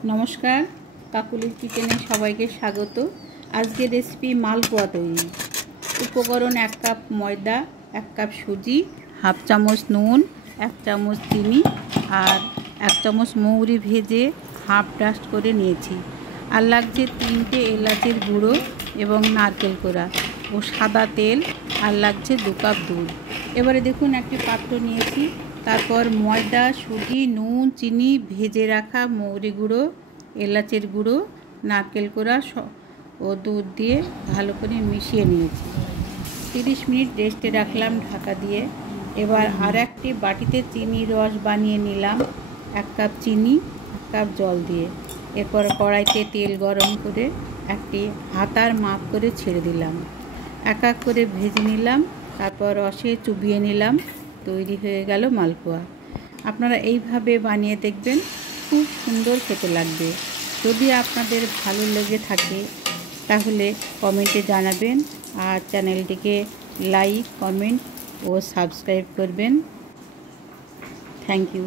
नमस्कार काकुलिर किचेने सबाइके स्वागत। आजके रेसिपि मालपोया तैरी। उपकरण 1 कप मयदा, 1 कप सूजी, हाफ चामच नून, 1 चामच चीनी और 1 चामच मौरी भेजे हाफ डास्ट करे निয়েছি। আর লাগছে 3টে এলাচের গুঁড়ো এবং নারকেল কোড়া ও সাদা তেল আর লাগছে 2 কাপ দুধ। এবারে দেখুন একটি পাত্র নিয়েছি, তারপর ময়দা, সুজি, নুন, চিনি, ভেজে রাখা মৌরি গুঁড়ো, এলাচের গুঁড়ো, নারকেল কোড়া ও দুধ দিয়ে ভালো করে মিশিয়ে নিয়েছি। 30 মিনিট রেস্টে রাখলাম ঢাকা দিয়ে। এবার আর একটি বাটিতে চিনির রস বানিয়ে নিলাম, 1 কাপ চিনি 1 কাপ জল দিয়ে। এরপর কড়াইতে তেল গরম করে একটি হাতার মাপ করে ছেড়ে দিলাম, এক এক করে ভেজে নিলাম, তারপর রসে চুবিয়ে নিলাম। তৈরি হয়ে গেল মালপোয়া। আপনারা এইভাবে বানিয়ে দেখবেন, খুব সুন্দর খেতে লাগবে। যদি আপনাদের ভালো লেগে থাকে তাহলে কমেন্টে জানাবেন আর চ্যানেলটিকে লাইক, কমেন্ট ও সাবস্ক্রাইব করবেন। Thank you.